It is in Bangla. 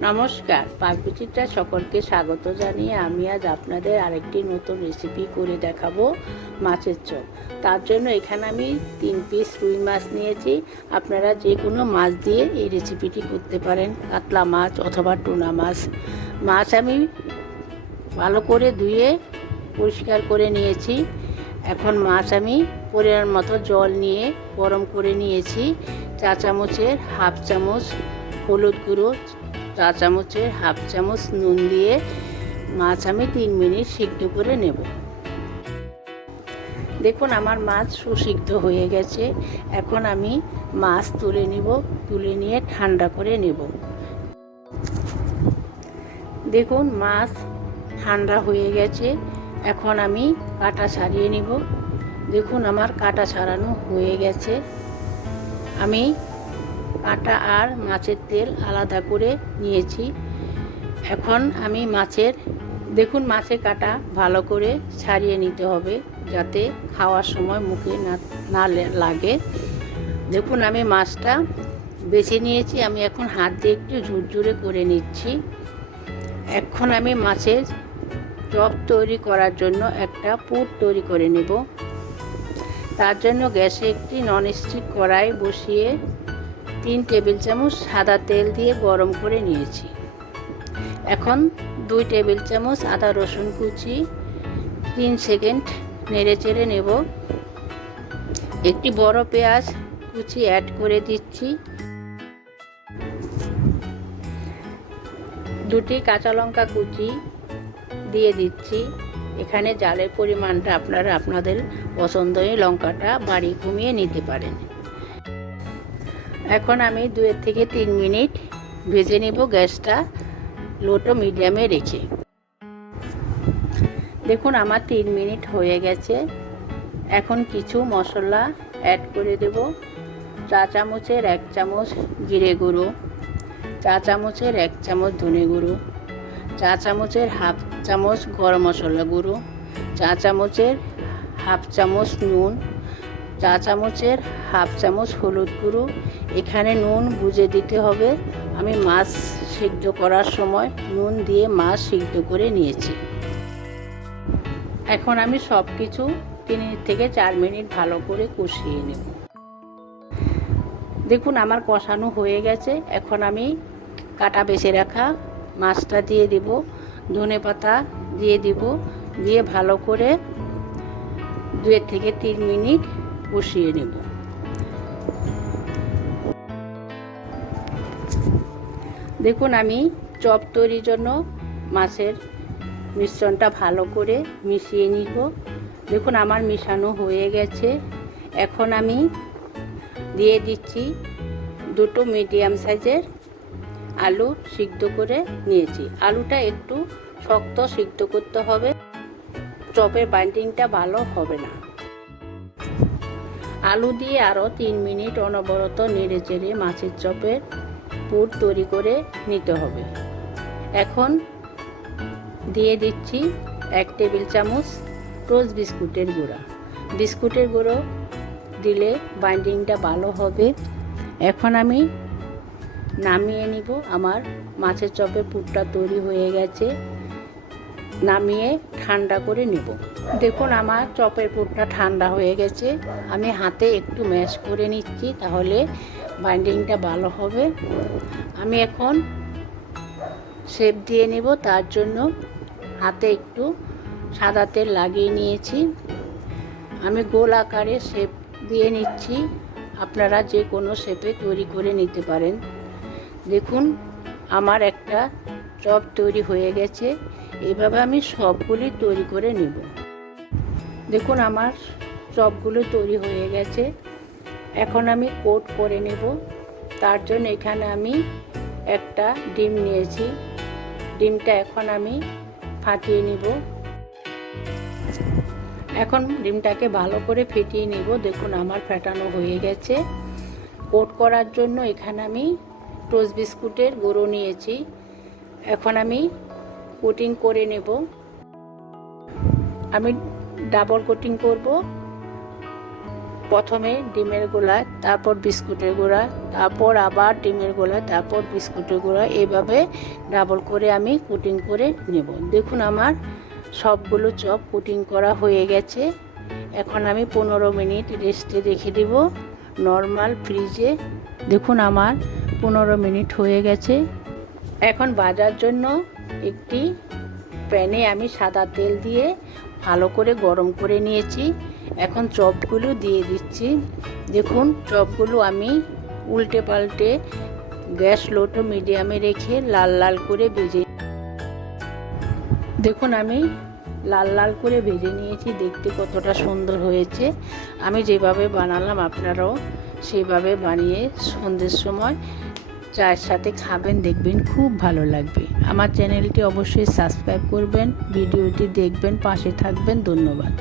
নমস্কার, পাকবিচিত্রা সকলকে স্বাগত জানিয়ে আমি আজ আপনাদের আরেকটি নতুন রেসিপি করে দেখাবো মাছের চপ। তার জন্য এখানে আমি 3 পিস রুই মাছ নিয়েছি। আপনারা যে কোনো মাছ দিয়ে এই রেসিপিটি করতে পারেন, কাতলা মাছ অথবা টুনা মাছ। মাছ আমি ভালো করে ধুয়ে পরিষ্কার করে নিয়েছি। এখন মাছ আমি পরিমাণ মতো জল নিয়ে গরম করে নিয়েছি। চা চামচের হাফ চামচ হলুদ গুঁড়ো, চা চামচের হাফ চামচ নুন দিয়ে মাছ আমি 3 মিনিট সিদ্ধ করে নেব। দেখুন আমার মাছ সুসিদ্ধ হয়ে গেছে। এখন আমি মাছ তুলে নিব, তুলে নিয়ে ঠান্ডা করে নেব। দেখুন মাছ ঠান্ডা হয়ে গেছে। এখন আমি কাটা ছাড়িয়ে নিব। দেখুন আমার কাটা ছাড়ানো হয়ে গেছে। আমি কাটা আর মাছের তেল আলাদা করে নিয়েছি। এখন আমি দেখুন মাছের কাটা ভালো করে ছাড়িয়ে নিতে হবে, যাতে খাওয়ার সময় মুখে না লাগে। দেখুন আমি মাছটা বেছে নিয়েছি। আমি এখন হাত দিয়ে একটু ঝুরঝুরে করে নিচ্ছি। এখন আমি মাছের চপ তৈরি করার জন্য একটা পুর তৈরি করে নেব। তার জন্য গ্যাসে একটি ননস্টিক কড়াই বসিয়ে 3 টেবিল চামচ সাদা তেল দিয়ে গরম করে নিয়েছি। এখন 2 টেবিল চামচ আদা রসুন কুচি 3 সেকেন্ড নেড়ে চেড়ে নেব। একটি বড় পেঁয়াজ কুচি অ্যাড করে দিচ্ছি। 2টি কাঁচা লঙ্কা কুচি দিয়ে দিচ্ছি। এখানে ঝালের পরিমাণটা আপনারা আপনাদের পছন্দই লঙ্কাটা বাড়িয়ে কমিয়ে নিতে পারেন। এখন আমি 2 থেকে 3 মিনিট ভেজে নেব, গ্যাসটা লো টু মিডিয়ামে রেখে। দেখুন আমার 3 মিনিট হয়ে গেছে। এখন কিছু মশলা অ্যাড করে দেব। চা চামচের 1 চামচ জিরে গুঁড়ো, চা চামচের 1 চামচ ধনে গুঁড়ো, চা চামচের হাফ চামচ গরম মশলা গুঁড়ো, চা চামচের হাফ চামচ নুন, চা চামচের হাফ চামচ হলুদ গুঁড়ো। এখানে নুন বুঝে দিতে হবে। আমি মাছ সিদ্ধ করার সময় নুন দিয়ে মাছ সিদ্ধ করে নিয়েছি। এখন আমি সব কিছু 3 থেকে 4 মিনিট ভালো করে কষিয়ে নেব। দেখুন আমার কষানো হয়ে গেছে। এখন আমি কাটা বেছে রাখা মাছটা দিয়ে দেব, ধনেপাতা দিয়ে দিব, দিয়ে ভালো করে 2 থেকে 3 মিনিট কষিয়ে নেব। দেখুন আমি চপ তৈরির জন্য মাছের মিশ্রণটা ভালো করে মিশিয়ে নিব। দেখুন আমার মিশানো হয়ে গেছে। এখন আমি দিয়ে দিচ্ছি 2টো মিডিয়াম সাইজের আলু সিদ্ধ করে নিয়েছি। আলুটা একটু শক্ত সিদ্ধ করতে হবে, চপের বাইন্ডিংটা ভালো হবে না। আলু দিয়ে আরও 3 মিনিট অনবরত নেড়ে চেড়ে মাছের চপের পুর তৈরি করে নিতে হবে। এখন দিয়ে দিচ্ছি 1 টেবিল চামচ টোস্ট বিস্কুটের গুঁড়া। বিস্কুটের গুঁড়ো দিলে বাইন্ডিংটা ভালো হবে। এখন আমি নামিয়ে নিব। আমার মাছের চপের পুরটা তৈরি হয়ে গেছে। নামিয়ে ঠান্ডা করে নেব। দেখুন আমার চপের পুরটা ঠান্ডা হয়ে গেছে। আমি হাতে একটু ম্যাশ করে নিচ্ছি, তাহলে বাইন্ডিংটা ভালো হবে। আমি এখন শেপ দিয়ে নেব। তার জন্য হাতে একটু সাদা তেল লাগিয়ে নিয়েছি। আমি গোল আকারে শেপ দিয়ে নিচ্ছি। আপনারা যে কোনো শেপে তৈরি করে নিতে পারেন। দেখুন আমার একটা চপ তৈরি হয়ে গেছে। এইভাবে আমি সবগুলি তৈরি করে নেব। দেখুন আমার চপগুলো তৈরি হয়ে গেছে। এখন আমি কোট করে নেব। তার জন্য এখানে আমি একটা ডিম নিয়েছি। ডিমটা এখন আমি ফাটিয়ে নিব। এখন ডিমটাকে ভালো করে ফেটিয়ে নিব। দেখুন আমার ফাটানো হয়ে গেছে। কোট করার জন্য এখানে আমি টোস্ট বিস্কুটের গুঁড়ো নিয়েছি। এখন আমি কোটিং করে নেব। আমি ডাবল কোটিং করব। প্রথমে ডিমের গোলা, তারপর বিস্কুটের গুঁড়া, তারপর আবার ডিমের গোলা, তারপর বিস্কুটের গুঁড়া, এভাবে ডাবল করে আমি কোটিং করে নেব। দেখুন আমার সবগুলো চপ কোটিং করা হয়ে গেছে। এখন আমি 15 মিনিট রেস্টে রেখে দেব নর্মাল ফ্রিজে। দেখুন আমার 15 মিনিট হয়ে গেছে। এখন ভাজার জন্য একটি প্যানে আমি সাদা তেল দিয়ে ভালো করে গরম করে নিয়েছি। এখন চপগুলো দিয়ে দিচ্ছি। দেখুন চপগুলো আমি উল্টে পাল্টে গ্যাস লো টু মিডিয়ামে রেখে লাল লাল করে ভেজে, দেখুন আমি লাল লাল করে ভেজে নিয়েছি। দেখতে কতটা সুন্দর হয়েছে। আমি যেভাবে বানালাম আপনারাও সেইভাবে বানিয়ে সন্ধ্যের সময় চায়ের সাথে খাবেন, দেখবেন খুব ভালো লাগবে। আমার চ্যানেলটি অবশ্যই সাবস্ক্রাইব করবেন, ভিডিওটি দেখবেন, পাশে থাকবেন। ধন্যবাদ।